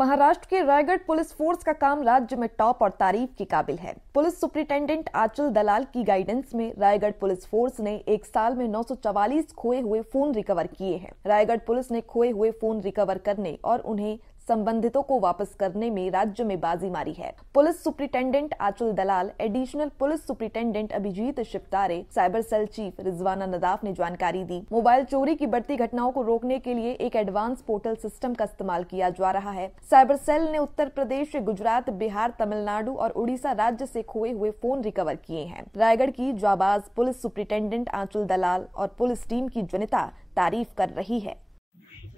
महाराष्ट्र के Raigarh police force का काम राज्य में टॉप और तारीफ के काबिल है। पुलिस सुपरिटेंडेंट आंचल दलाल की गाइडेंस में रायगढ़ पुलिस फोर्स ने एक साल में 944 खोए हुए फोन रिकवर किए हैं। रायगढ़ पुलिस ने खोए हुए फोन रिकवर करने और उन्हें संबंधितों को वापस करने में राज्य में बाजी मारी है। Police superintendent Anchal Dalal, additional police superintendent Abhijeet Shivtare, cyber cell chief Rizwana Nadaf ने जानकारी दी। मोबाइल चोरी की बढ़ती घटनाओं को रोकने के लिए एक एडवांस पोर्टल सिस्टम का इस्तेमाल किया जा रहा है। साइबर सेल ने उत्तर प्रदेश, गुजरात, बिहार, तमिलनाडु और उड़ीसा राज्य से खोए हुए फोन रिकवर किए हैं। रायगढ़ की जाबाज पुलिस सुपरिटेंडेंट आंचल दलाल और पुलिस टीम की जनता तारीफ कर रही है।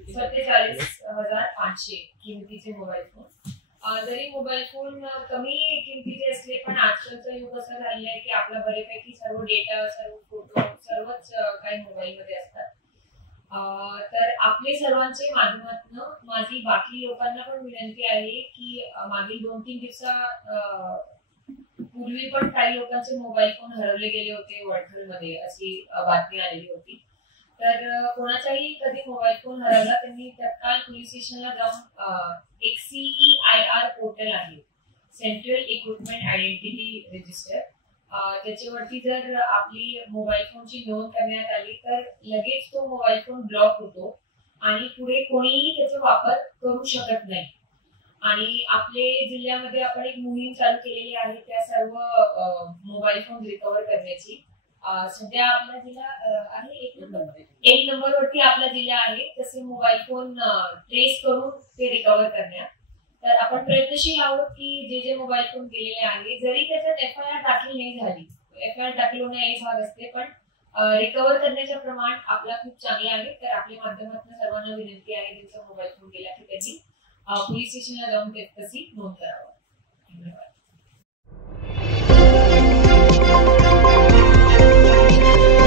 47,500 किमतीचे मोबाईल फोन, जरी मोबाईल फोन कमी किमतीचे असले पण आजकालचं युग असं झालेलं आहे की आपला बरेपैकी सर्व डेटा, सर्व फोटो, सर्वच काही मोबाईल मध्ये असतात। तर आपले सर्वांचे माध्यमातून माझी बाकी लोकांना पण विनंती आहे की मागील 2-3 दिवसा पूर्वी पण काही लोकांचे मोबाईल फोन हरवले गेले होते वडखलमध्ये, अशी बातमी आलेली होती। तर कोणाचाही कधी मोबाईल फोन हरवला त्यांनी तत्काळ पोलीस स्टेशनला जाऊन एक CEIR पोर्टल आहे, सेंट्रल इक्विपमेंट आयडेंटिटी रजिस्टर, त्याच्यावरती जर आपली मोबाईल फोनची नोंद करण्यात आली तर लगेच तो मोबाईल फोन ब्लॉक होतो आणि पुढे कोणीही त्याचा वापर करू शकत नाही। आणि आपले जिल्ह्यामध्ये आपण एक मोहीम चालू केलेली आहे त्या सर्व मोबाईल फोन रिकव्हर करण्याची। सध्या आपला जिल्हा आहे एक नंबर वरती आपला जिल्हा आहे, तसे मोबाईल फोन ट्रेस करून ते रिकव्हर करण्यात। तर आपण प्रयत्नशील आहोत की जे मोबाईल फोन गेलेले आहे, जरी त्याच्यात FIR दाखल नाही झाली, FIR दाखल होणे एक भाग असते, पण रिकव्हर करण्याचे प्रमाण आपला खूप चांगले आहे। तर आपल्या माध्यमातून सर्वांना विनंती आहे ज्यांचा मोबाईल फोन गेला की त्यांनी पोलीस स्टेशनला जाऊन तशी नोंद करावी।